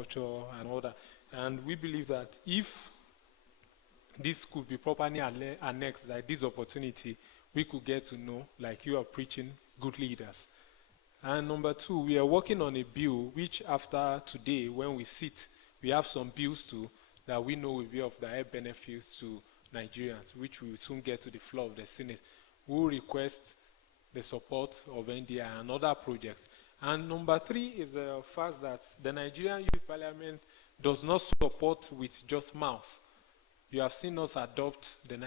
agriculture and all that. And we believe that if this could be properly annexed, like this opportunity, we could get to know, like you are preaching, good leaders. And number two, we are working on a bill which after today, when we sit, we have some bills too that we know will be of direct benefits to Nigerians, which we will soon get to the floor of the Senate. We will request the support of NDI and other projects. And number three is the fact that the Nigerian Youth Parliament does not support with just mouth. You have seen us adopt the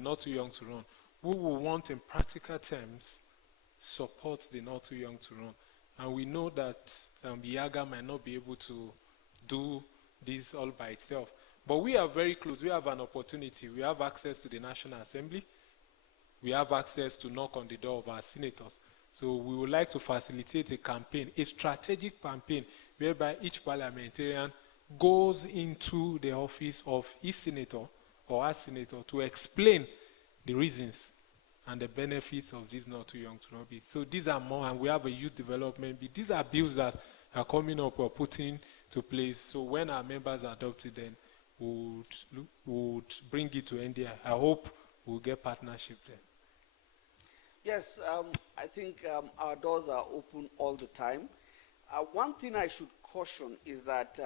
Not Too Young to Run. We will want in practical terms support the Not Too Young to Run. And we know that Biaga might not be able to do this all by itself. But we are very close. We have an opportunity. We have access to the National Assembly. We have access to knock on the door of our senators. So we would like to facilitate a campaign, a strategic campaign, whereby each parliamentarian goes into the office of his senator or our senator to explain the reasons and the benefits of this Not Too Young to Run bill. So these are more, and we have a youth development bill. These are bills that are coming up or putting to place. So when our members adopt it, then we would bring it to NDI. I hope we'll get partnership there. Yes, I think our doors are open all the time. One thing I should caution is that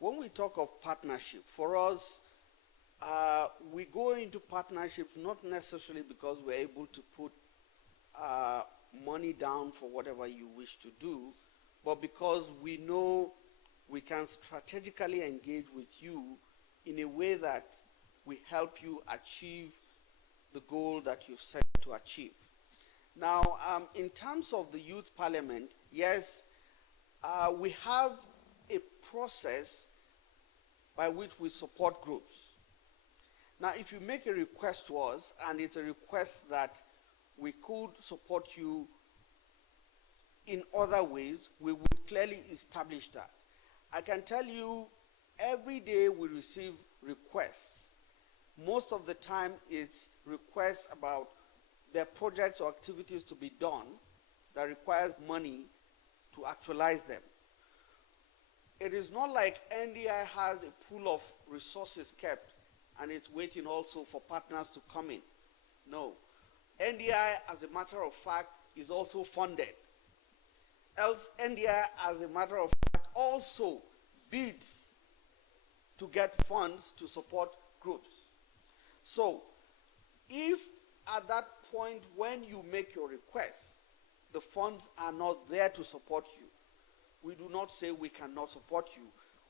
when we talk of partnership, for us, we go into partnership not necessarily because we're able to put money down for whatever you wish to do, but because we know we can strategically engage with you in a way that we help you achieve the goal that you've set to achieve. Now, in terms of the youth parliament, yes, we have a process by which we support groups. Now, if you make a request to us, and it's a request that we could support you in other ways, we would clearly establish that. I can tell you, every day we receive requests. Most of the time, it's requests about there are projects or activities to be done that requires money to actualize them. It is not like NDI has a pool of resources kept and it's waiting also for partners to come in. No. NDI, as a matter of fact, is also funded. Else, NDI, as a matter of fact, also bids to get funds to support groups. So, if at that point when you make your request, the funds are not there to support you, we do not say we cannot support you.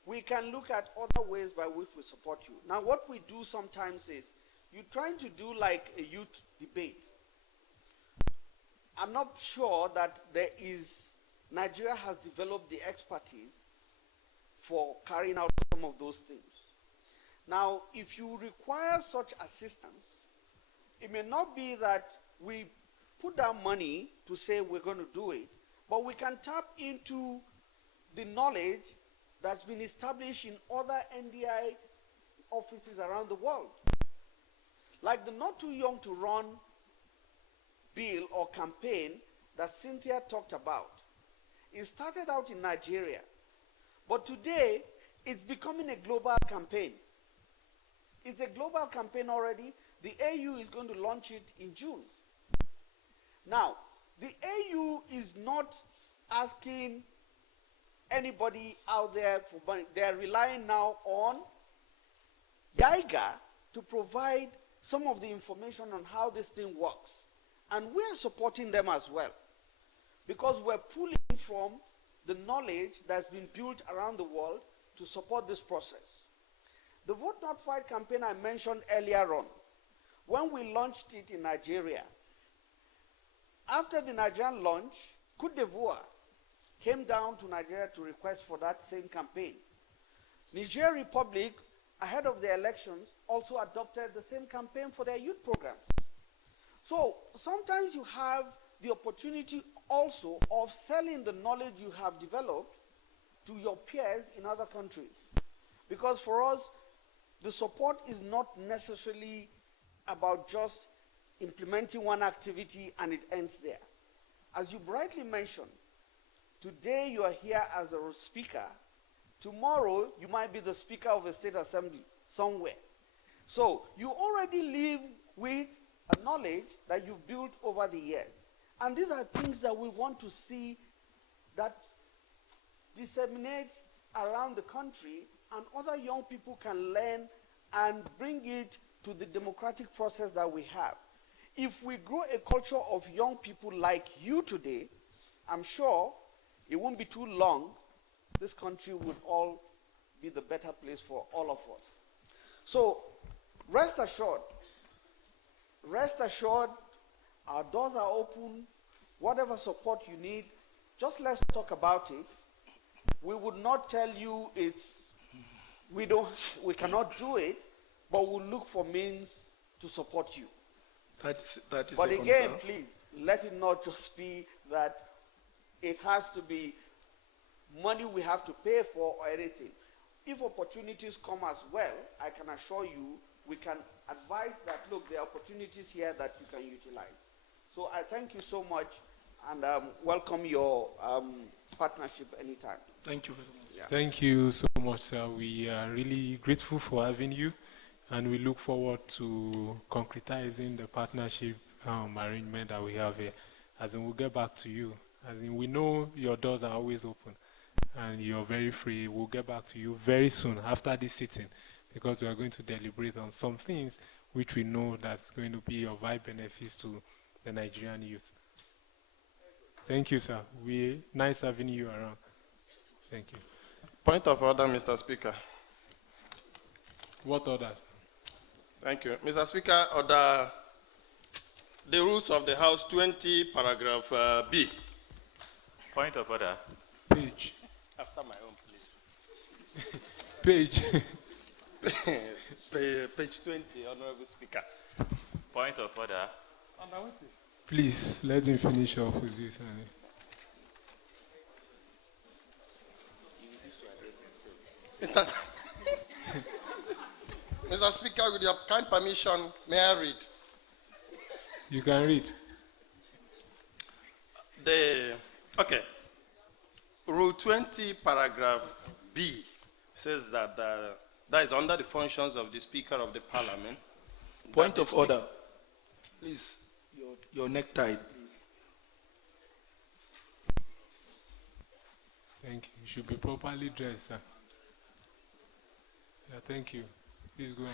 We can look at other ways by which we support you. Now, what we do sometimes is, you're trying to do like a youth debate. I'm not sure that Nigeria has developed the expertise for carrying out some of those things. Now, if you require such assistance, it may not be that we put down money to say we're going to do it, but we can tap into the knowledge that's been established in other NDI offices around the world. Like the Not Too Young to Run bill or campaign that Cynthia talked about. It started out in Nigeria, but today it's becoming a global campaign. It's a global campaign already. The AU is going to launch it in June. Now, the AU is not asking anybody out there for money. They're relying now on YIGA to provide some of the information on how this thing works. And we're supporting them as well, because we're pulling from the knowledge that's been built around the world to support this process. The Vote Not Fight campaign I mentioned earlier on, when we launched it in Nigeria, after the Nigerian launch, Côte d'Ivoire came down to Nigeria to request for that same campaign. Niger Republic, ahead of the elections, also adopted the same campaign for their youth programs. So sometimes you have the opportunity also of selling the knowledge you have developed to your peers in other countries. Because for us, the support is not necessarily about just implementing one activity and it ends there. As you brightly mentioned, today you are here as a speaker Tomorrow, you might be the Speaker of a state assembly somewhere. So you already live with a knowledge that you've built over the years. And these are things that we want to see that disseminate around the country, and other young people can learn and bring it to the democratic process that we have. If we grow a culture of young people like you today, I'm sure it won't be too long, this country would all be the better place for all of us. So rest assured, our doors are open. Whatever support you need, just let's talk about it. We would not tell you we cannot do it, but we'll look for means to support you. That is But a again, concern. please, let it not just be that it has to be money we have to pay for or anything. If opportunities come as well, I can assure you, we can advise that, look, there are opportunities here that you can utilize. So I thank you so much, and welcome your partnership anytime. Thank you very much. Yeah. Thank you so much, sir. We are really grateful for having you, and we look forward to concretizing the partnership arrangement that we have here. As in, we'll get back to you. As in, we know your doors are always open, and you're very free. We'll get back to you very soon after this sitting, because we are going to deliberate on some things which we know that's going to be of high benefits to the Nigerian youth. Thank you, sir. Nice having you around. Thank you. Point of order, Mr. Speaker. What others? Thank you. Mr. Speaker, order the rules of the House 20, paragraph B. Point of order. Page. After my own, please. Page. Page 20, Honorable Speaker. Point of order. Please, let him finish off with this. Mr. Mr. Speaker, with your kind permission, may I read? You can read. Okay. Rule 20, paragraph B says that that is under the functions of the Speaker of the Parliament. Point of order. Please, your necktie, please. Thank you. You should be properly dressed, sir. Yeah, thank you. Please go on.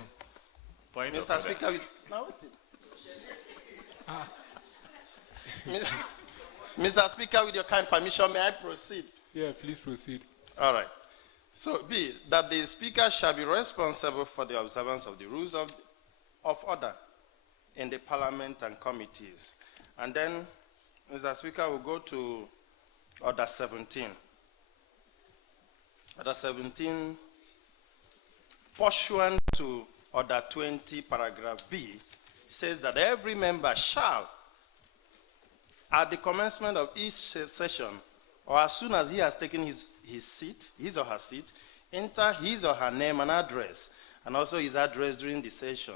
Point of Mr. order. Speaker, Mr. Speaker, with your kind permission, may I proceed? Yeah, please proceed. All right. So, B, that the Speaker shall be responsible for the observance of the rules of order in the Parliament and committees. And then, Mr. Speaker, we'll go to Order 17. Order 17, pursuant to Order 20, paragraph B, says that every member shall, at the commencement of each session, or as soon as he has taken his or her seat, enter his or her name and address, and also his address during the session,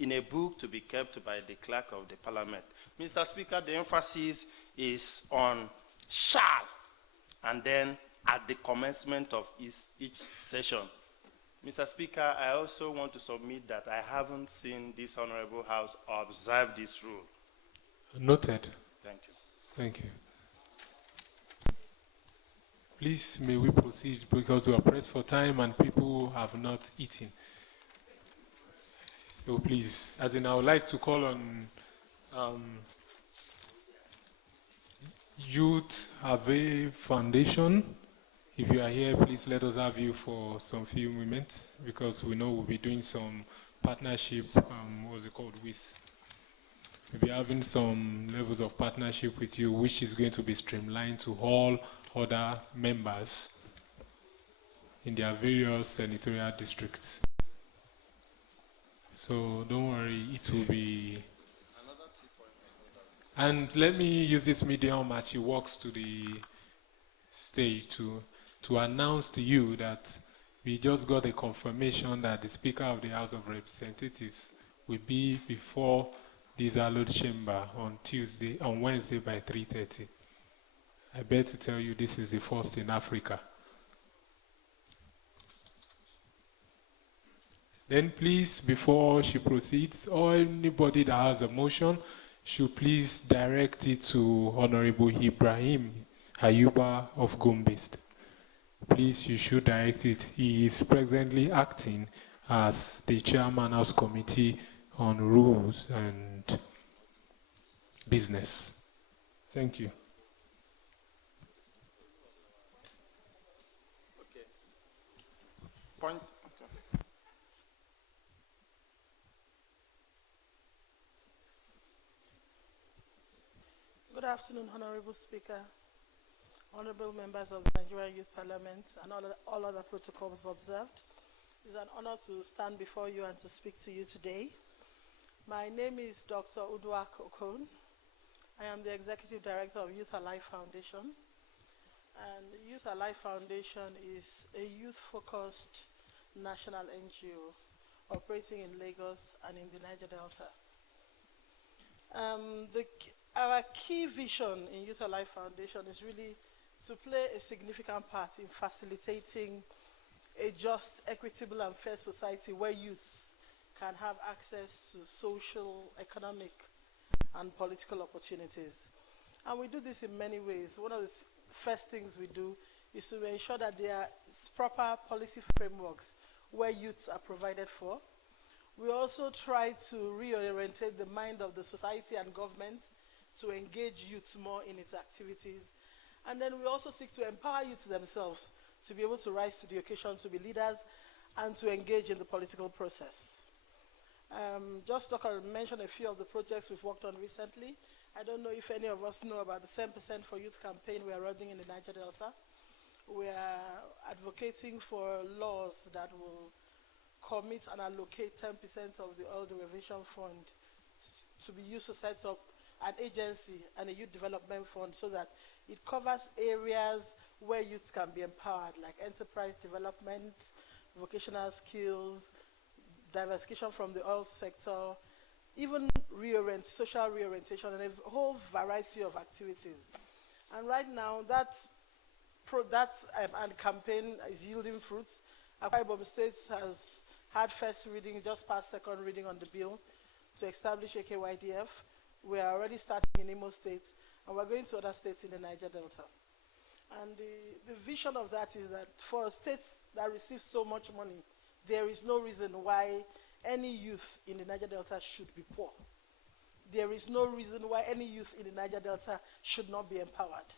in a book to be kept by the clerk of the Parliament. Mr. Speaker, the emphasis is on shall, and then at the commencement of each session. Mr. Speaker, I also want to submit that I haven't seen this Honorable House observe this rule. Noted. Thank you. Thank you. Please, may we proceed, because we are pressed for time and people have not eaten. So please, as in, I would like to call on Youth Have Foundation. If you are here, please let us have you for some few moments, because we know we'll be doing some partnership, what's it called, we'll be having some levels of partnership with you, which is going to be streamlined to all other members in their various senatorial districts. So don't worry, it will be. And let me use this medium as she walks to the stage to announce to you that we just got a confirmation that the Speaker of the House of Representatives will be before this hallowed chamber on Wednesday by 3:30. I beg to tell you, this is the first in Africa. Then please, before she proceeds, or anybody that has a motion, should please direct it to Honorable Ibrahim Ayuba of Gombest. Please, you should direct it. He is presently acting as the chairman House Committee on Rules and Business. Thank you. Okay. Point. Okay. Good afternoon, Honorable Speaker, honorable members of the Nigerian Youth Parliament, and all other protocols observed. It's an honor to stand before you and to speak to you today. My name is Dr. Uduak Okon. I am the Executive Director of Youth Alive Foundation. And Youth Alive Foundation is a youth-focused national NGO operating in Lagos and in the Niger Delta. Our key vision in Youth Alive Foundation is really to play a significant part in facilitating a just, equitable, and fair society where youths can have access to social, economic, and political opportunities. And we do this in many ways. One of the first things we do is to ensure that there are proper policy frameworks where youths are provided for. We also try to reorientate the mind of the society and government to engage youths more in its activities. And then we also seek to empower youths themselves to be able to rise to the occasion, to be leaders, and to engage in the political process. Just to mention a few of the projects we've worked on recently. I don't know if any of us know about the 10% for Youth campaign we are running in the Niger Delta. We are advocating for laws that will commit and allocate 10% of the oil derivation fund to be used to set up an agency and a youth development fund so that it covers areas where youths can be empowered, like enterprise development, vocational skills, diversification from the oil sector, even social reorientation, and a whole variety of activities. And right now, that campaign is yielding fruits. Akwa Ibom State has had first reading, just passed second reading on the bill to establish AKYDF. We are already starting in Imo State, and we're going to other states in the Niger Delta. And the vision of that is that for states that receive so much money, there is no reason why any youth in the Niger Delta should be poor. There is no reason why any youth in the Niger Delta should not be empowered.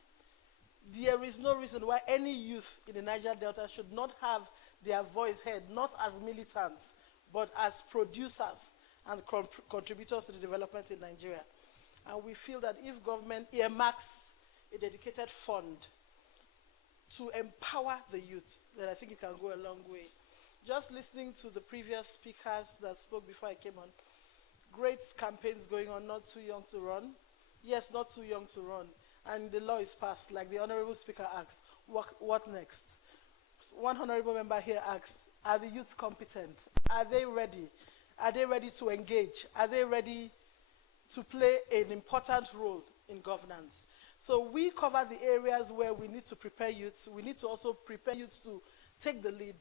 There is no reason why any youth in the Niger Delta should not have their voice heard, not as militants, but as producers and contributors to the development in Nigeria. And we feel that if government earmarks a dedicated fund to empower the youth, then I think it can go a long way. Just listening to the previous speakers that spoke before I came on, great campaigns going on, not too young to run. Yes, not too young to run. And the law is passed, like the Honorable Speaker asked, what next? One Honorable Member here asked, are the youths competent? Are they ready? Are they ready to engage? Are they ready to play an important role in governance? So we cover the areas where we need to prepare youths. We need to also prepare youths to take the lead.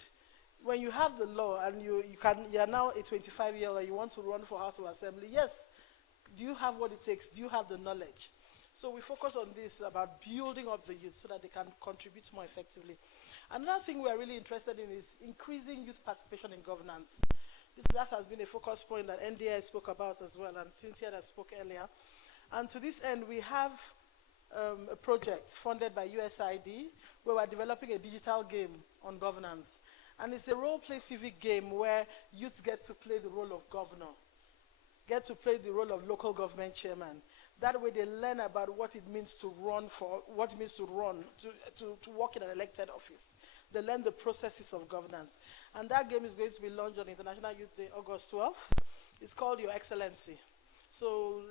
When you have the law and you are now a 25-year-old and you want to run for House of Assembly, yes, do you have what it takes? Do you have the knowledge? So we focus on this about building up the youth so that they can contribute more effectively. Another thing we are really interested in is increasing youth participation in governance. That has been a focus point that NDI spoke about as well, and Cynthia that spoke earlier. And to this end, we have a project funded by USID where we're developing a digital game on governance. And it's a role-play civic game where youths get to play the role of governor, get to play the role of local government chairman. That way they learn about what it means to run to work in an elected office. They learn the processes of governance. And that game is going to be launched on International Youth Day, August 12th. It's called Your Excellency. So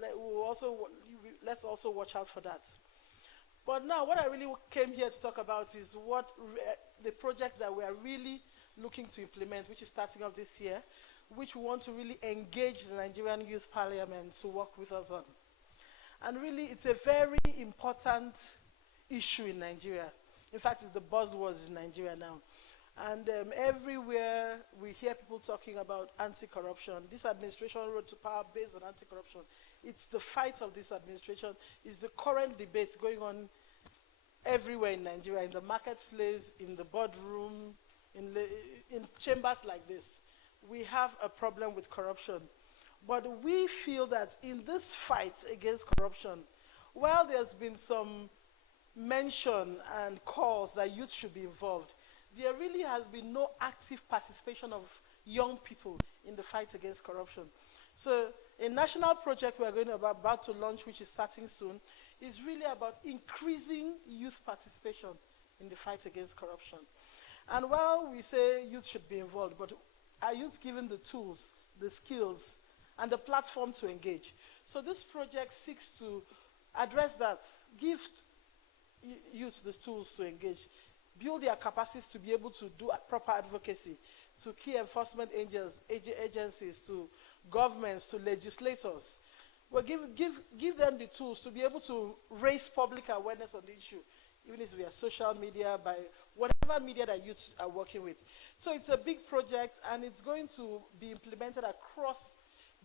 let's also watch out for that. But now what I really came here to talk about is the project that we are really looking to implement, which is starting up this year, which we want to really engage the Nigerian Youth Parliament to work with us on. And really, it's a very important issue in Nigeria. In fact, it's the buzzword in Nigeria now. And everywhere we hear people talking about anti-corruption. This administration road to power based on anti-corruption. It's the fight of this administration. It's the current debate going on everywhere in Nigeria, in the marketplace, in the boardroom, in chambers like this. We have a problem with corruption. But we feel that in this fight against corruption, while there's been some mention and calls that youth should be involved, there really has been no active participation of young people in the fight against corruption. So a national project we're about to launch, which is starting soon, is really about increasing youth participation in the fight against corruption. And while we say youth should be involved, but are youth given the tools, the skills, and the platform to engage? So this project seeks to address that, give youth the tools to engage, build their capacities to be able to do proper advocacy to key enforcement agencies, to governments, to legislators. Well, give them the tools to be able to raise public awareness on the issue, even if via social media, by whatever media that youth are working with. So it's a big project, and it's going to be implemented across,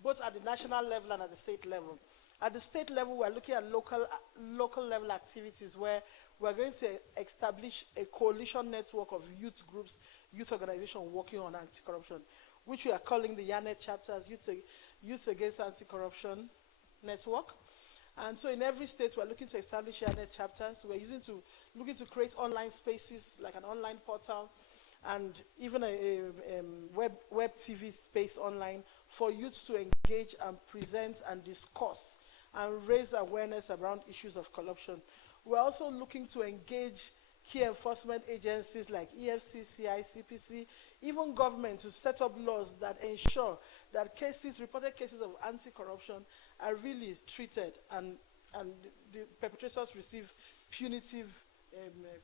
both at the national level and at the state level. At the state level, we're looking at local level activities where we're going to establish a coalition network of youth groups, youth organizations working on anti-corruption, which we are calling the YANET chapters, Youth Against Anti-Corruption Network. And so in every state, we're looking to establish YANET chapters. We're looking to create online spaces, like an online portal, and even a web TV space online for youths to engage and present and discuss and raise awareness around issues of corruption. We're also looking to engage key enforcement agencies like EFCC, ICPC, even government, to set up laws that ensure that reported cases of anti-corruption are really treated and the perpetrators receive punitive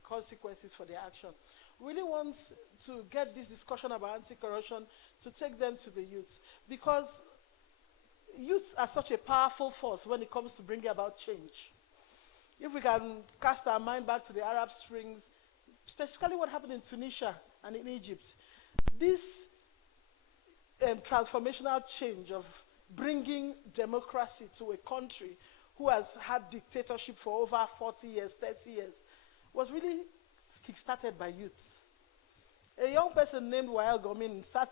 consequences for their action. We really want to get this discussion about anti-corruption to take them to the youths, because youths are such a powerful force when it comes to bringing about change. If we can cast our mind back to the Arab Springs, specifically what happened in Tunisia and in Egypt, this transformational change of bringing democracy to a country who has had dictatorship for over 40 years, 30 years, was really kick-started by youths. A young person named Wael Gomin sat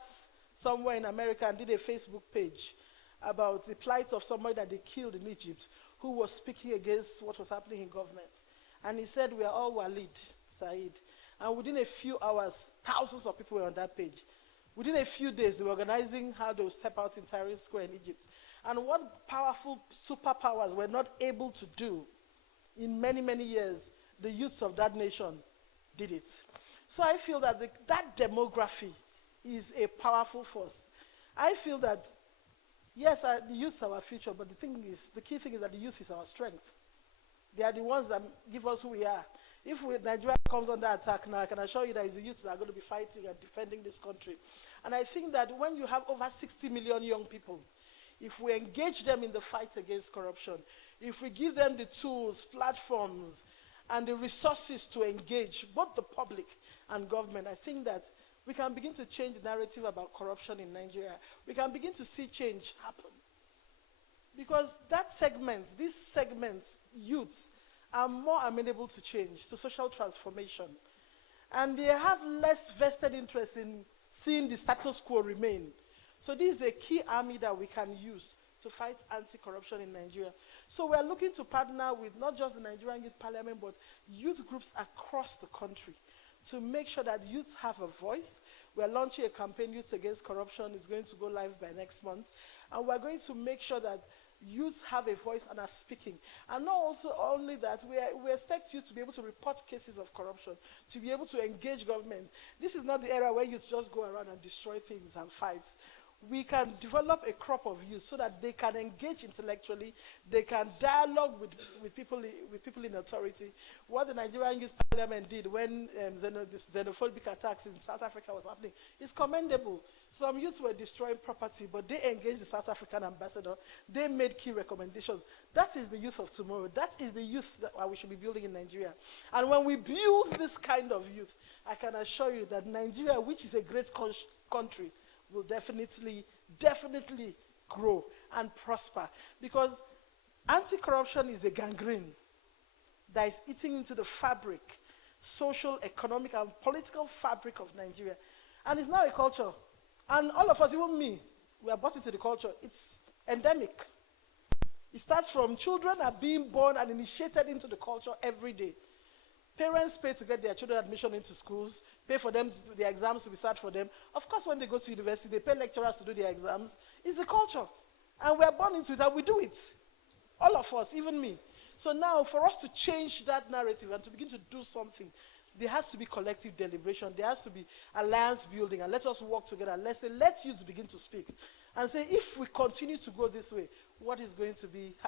somewhere in America and did a Facebook page about the plight of somebody that they killed in Egypt, who was speaking against what was happening in government. And he said, we are all Walid Said. And within a few hours, thousands of people were on that page. Within a few days, they were organizing how they would step out in Tahrir Square in Egypt. And what powerful superpowers were not able to do in many, many years, the youths of that nation did it. So I feel that that demography is a powerful force. I feel that, yes, the youth are our future, but the key thing is that the youth is our strength. They are the ones that give us who we are. If Nigeria comes under attack now, I can assure you that it's the youth that are going to be fighting and defending this country. And I think that when you have over 60 million young people, if we engage them in the fight against corruption, if we give them the tools, platforms, and the resources to engage both the public and government, I think that we can begin to change the narrative about corruption in Nigeria. We can begin to see change happen. Because these segments, youths, are more amenable to change, to social transformation. And they have less vested interest in seeing the status quo remain. So this is a key army that we can use to fight anti-corruption in Nigeria. So we're looking to partner with not just the Nigerian Youth Parliament, but youth groups across the country to make sure that youths have a voice. We're launching a campaign, Youth Against Corruption. Is going to go live by next month. And we're going to make sure that youths have a voice and are speaking. And not also only that, we expect youth to be able to report cases of corruption, to be able to engage government. This is not the era where youths just go around and destroy things and fight. we can develop a crop of youth so that they can engage intellectually, they can dialogue with people in authority. What the Nigerian Youth Parliament did when this xenophobic attacks in South Africa was happening is commendable. Some youths were destroying property, but they engaged the South African ambassador. They made key recommendations. That is the youth of tomorrow. That is the youth that we should be building in Nigeria. And when we build this kind of youth, I can assure you that Nigeria, which is a great country, will definitely grow and prosper, because anti-corruption is a gangrene that is eating into the fabric, social, economic, and political fabric of Nigeria. And it's now a culture. And all of us, even me, we are bought into the culture. It's endemic. It starts from children are being born and initiated into the culture every day. Parents pay to get their children admission into schools, pay for them, their exams to be sat for them. Of course, when they go to university, they pay lecturers to do their exams. It's a culture. And we are born into it, and we do it. All of us, even me. So now, for us to change that narrative and to begin to do something, there has to be collective deliberation. There has to be alliance building. And let us work together. Let's say, let youths begin to speak. And say, if we continue to go this way, what is going to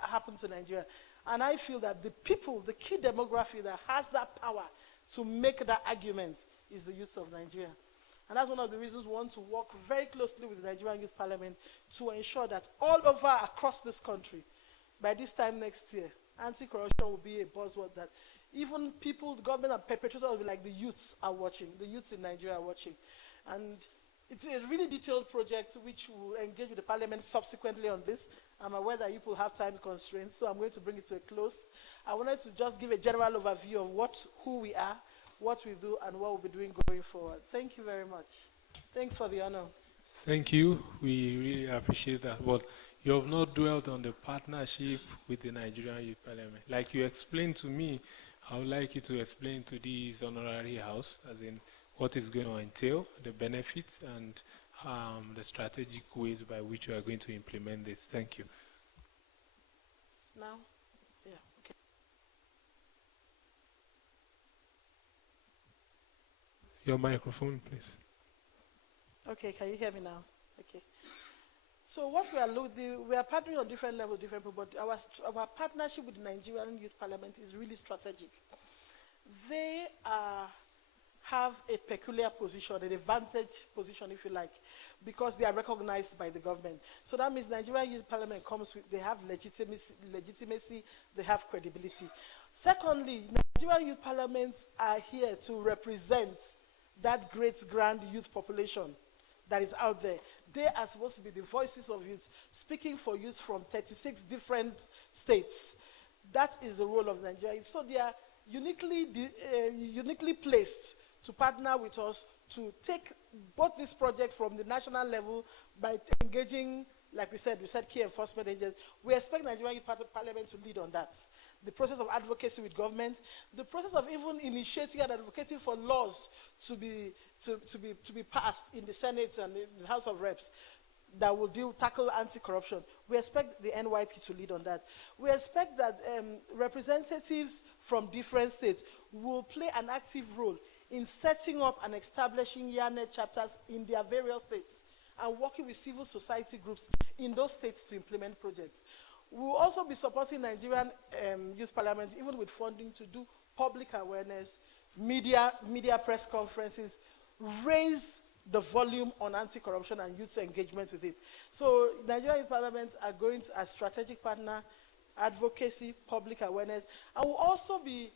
happen to Nigeria? And I feel that the people, the key demography that has that power to make that argument is the youth of Nigeria. And that's one of the reasons we want to work very closely with the Nigerian Youth Parliament to ensure that all over across this country, by this time next year, anti-corruption will be a buzzword that even people, the government and perpetrators will be like, the youths are watching, the youths in Nigeria are watching. And it's a really detailed project which will engage with the Parliament subsequently on this. I'm aware that you will have time constraints, so I'm going to bring it to a close. I wanted to just give a general overview of who we are, what we do, and what we'll be doing going forward. Thank you very much. Thanks for the honor. Thank you. We really appreciate that. But you have not dwelt on the partnership with the Nigerian Youth Parliament. Like you explained to me, I would like you to explain to this honorary house, as in what is going to entail, the benefits, and the strategic ways by which we are going to implement this. Thank you. Now? Yeah, okay. Your microphone, please. Okay, can you hear me now? Okay. So what we are partnering on different levels, different people, but our partnership with the Nigerian Youth Parliament is really strategic. They have a peculiar position, an advantage position, if you like, because they are recognized by the government. So that means Nigerian Youth Parliament they have legitimacy, they have credibility. Secondly, Nigerian Youth Parliaments are here to represent that great grand youth population that is out there. They are supposed to be the voices of youth, speaking for youth from 36 different states. That is the role of Nigeria. So they are uniquely placed to partner with us to take both this project from the national level by engaging, like we said key enforcement agents. We expect Nigerian Youth Parliament to lead on that. The process of advocacy with government, the process of even initiating and advocating for laws to be passed in the Senate and in the House of Reps that will tackle anti-corruption. We expect the NYP to lead on that. We expect that representatives from different states will play an active role in setting up and establishing YANET chapters in their various states and working with civil society groups in those states to implement projects. We will also be supporting Nigerian Youth Parliament, even with funding to do public awareness, media press conferences, raise the volume on anti-corruption and youth engagement with it. So Nigerian Youth Parliament are going to, as strategic partner, advocacy, public awareness, and will also be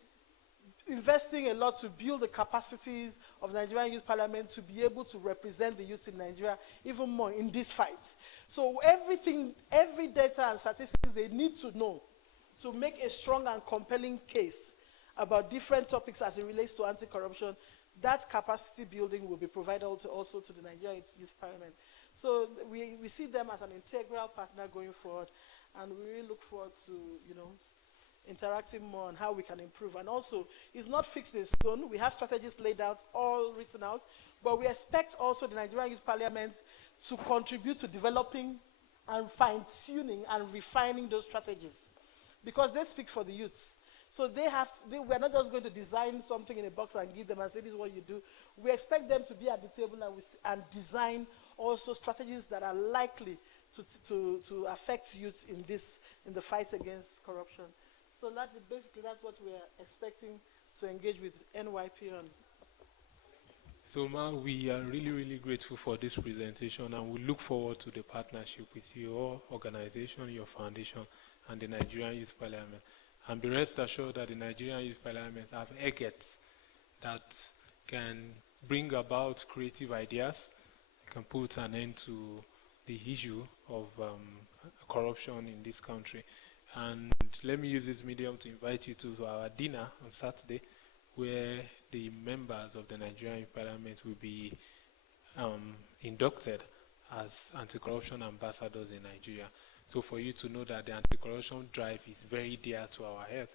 investing a lot to build the capacities of Nigerian Youth Parliament to be able to represent the youth in Nigeria even more in this fight. So every data and statistics they need to know to make a strong and compelling case about different topics as it relates to anti-corruption, that capacity building will be provided also to the Nigerian Youth Parliament. So we see them as an integral partner going forward, and we really look forward to, interacting more on how we can improve. And also, it's not fixed in stone. We have strategies laid out, all written out, but we expect also the Nigerian Youth Parliament to contribute to developing and fine-tuning and refining those strategies, because they speak for the youths. So we're not just going to design something in a box and give them and say, this is what you do. We expect them to be at the table and design also strategies that are likely to affect youth in the fight against corruption. So basically that's what we're expecting to engage with NYP on. So, Ma, we are really, really grateful for this presentation, and we look forward to the partnership with your organization, your foundation, and the Nigerian Youth Parliament. And be rest assured that the Nigerian Youth Parliament have eggheads that can bring about creative ideas, can put an end to the issue of corruption in this country. And let me use this medium to invite you to our dinner on Saturday, where the members of the Nigerian Parliament will be inducted as anti-corruption ambassadors in Nigeria. So for you to know that the anti-corruption drive is very dear to our heart,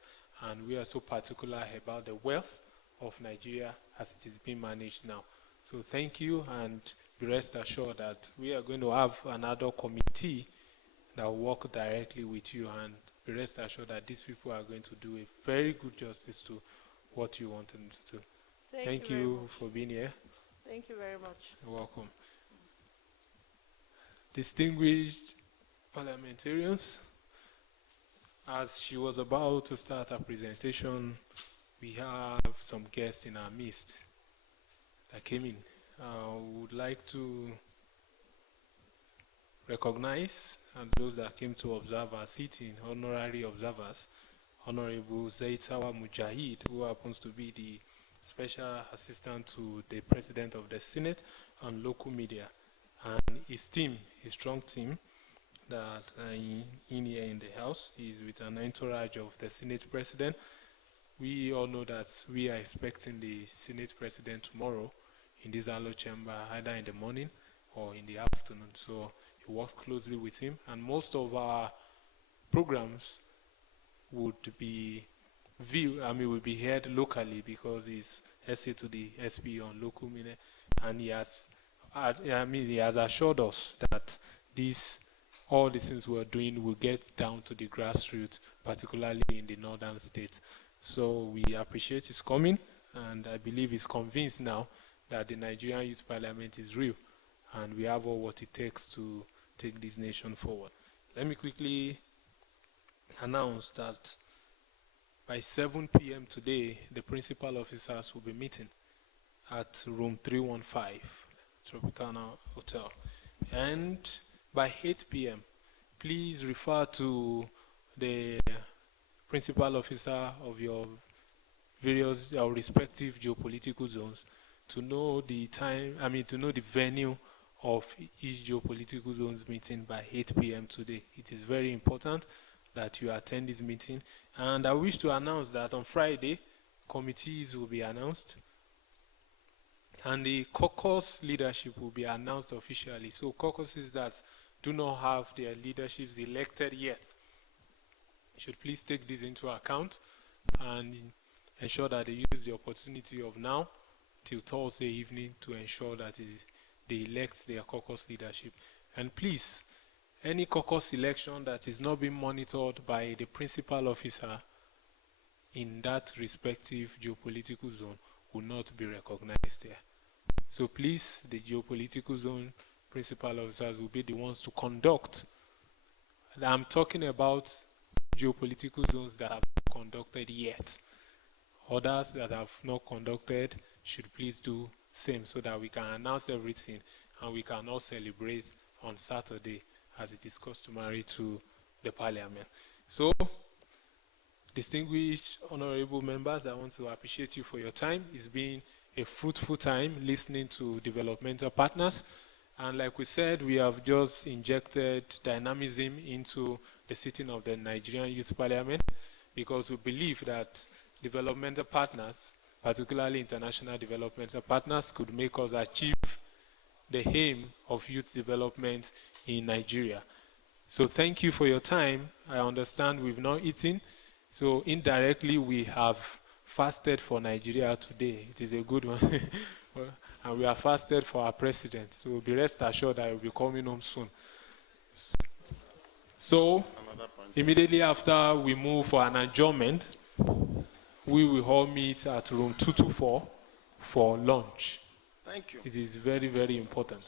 and we are so particular about the wealth of Nigeria as it is being managed now. So thank you, and be rest assured that we are going to have another committee that will work directly with you, and be rest assured that these people are going to do a very good justice to what you want them to do. Thank you for being here. Thank you very much. You're welcome. Distinguished parliamentarians, as she was about to start her presentation, we have some guests in our midst that came in. We would like to recognize, and those that came to observe our sitting, honorary observers, Honorable Zaitawa Mujahid, who happens to be the Special Assistant to the President of the Senate on local media, and his team, his strong team that in here in the House. He's with an entourage of the Senate President. We all know that we are expecting the Senate President tomorrow in this Allo chamber, either in the morning or in the afternoon. So he works closely with him, and most of our programs would be will be heard locally because he's SA to the SP on local media, and he has assured us that all the things we're doing will get down to the grassroots, particularly in the northern states. So we appreciate his coming, and I believe he's convinced now that the Nigerian Youth Parliament is real, and we have all what it takes to take this nation forward. Let me quickly announce that by 7 p.m. today, the principal officers will be meeting at room 315, Tropicana Hotel. And by 8 p.m., please refer to the principal officer of your various or respective geopolitical zones to know the to know the venue of each geopolitical zone's meeting by 8 p.m. today. It is very important that you attend this meeting. And I wish to announce that on Friday, committees will be announced, and the caucus leadership will be announced officially. So caucuses that do not have their leaderships elected yet should please take this into account and ensure that they use the opportunity of now till Thursday evening to ensure that they elect their caucus leadership. And please, any caucus election that is not being monitored by the principal officer in that respective geopolitical zone will not be recognized there. So please, the geopolitical zone principal officers will be the ones to conduct. And I'm talking about geopolitical zones that have not conducted yet. Others that have not conducted should please do same so that we can announce everything and we can all celebrate on Saturday as it is customary to the Parliament. So, distinguished honorable members, I want to appreciate you for your time. It's been a fruitful time listening to developmental partners. And like we said, we have just injected dynamism into the sitting of the Nigerian Youth Parliament because we believe that developmental partners, particularly international developmental partners, could make us achieve the aim of youth development in Nigeria. So thank you for your time. I understand we've not eaten, so indirectly we have fasted for Nigeria today. It is a good one. And we have fasted for our president, so be rest assured that I will be coming home soon. So immediately after we move for an adjournment, we will all meet at room 224 for lunch. Thank you. It is very, very important.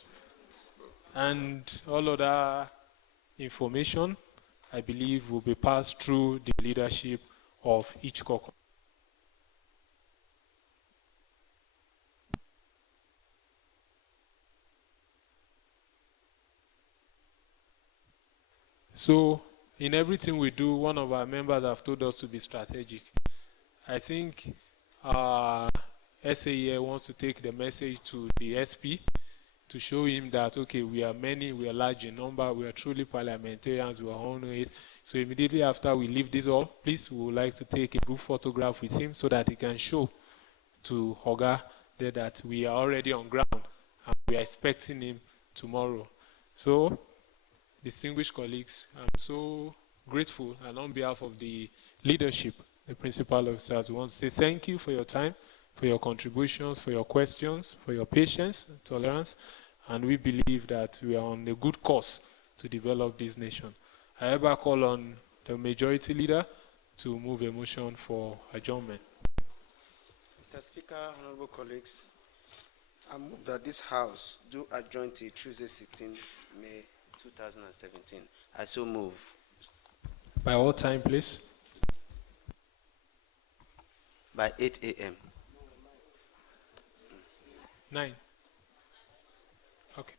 And all other information, I believe, will be passed through the leadership of each caucus. So, in everything we do, one of our members have told us to be strategic. I think SAE wants to take the message to the SP to show him that, okay, we are many, we are large in number, we are truly parliamentarians, we are on it. So immediately after we leave this hall, please, we would like to take a group photograph with him so that he can show to Hoga that we are already on ground and we are expecting him tomorrow. So, distinguished colleagues, I'm so grateful, and on behalf of the leadership, the principal officers, we want to say thank you for your time, for your contributions, for your questions, for your patience and tolerance, and we believe that we are on a good course to develop this nation. I hereby call on the majority leader to move a motion for adjournment. Mr. Speaker, honorable colleagues, I move that this House do adjourn till Tuesday, 16th May 2017. I so move. By what time, please? By 8 a.m. 9. Okay.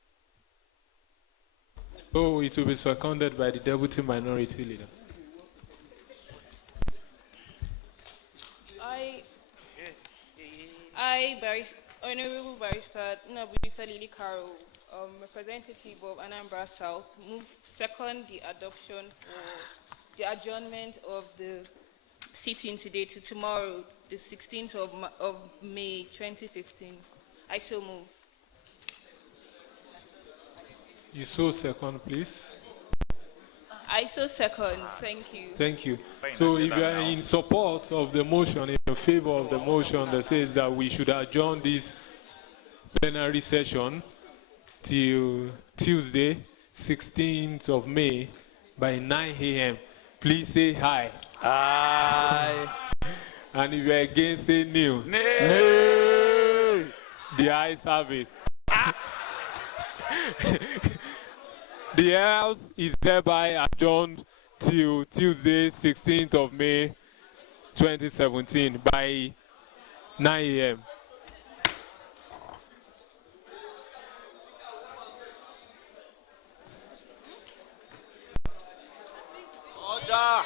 So it will be seconded by the deputy minority leader. Honorable Barrister Nabudi Felili Karo, representative of Anambra South, move second the adoption or the adjournment of the sitting today to tomorrow, the 16th of May 2015. I so move. You so second, please. I so second. Thank you. Thank you. So if you are in support of the motion, in favor of the motion that says that we should adjourn this plenary session till Tuesday, 16th of May by 9 a.m., please say aye. Aye. And if you are against, say no. Nay. The ayes have it. The House is thereby adjourned till Tuesday, 16th of May, 2017 by 9 a.m. Order.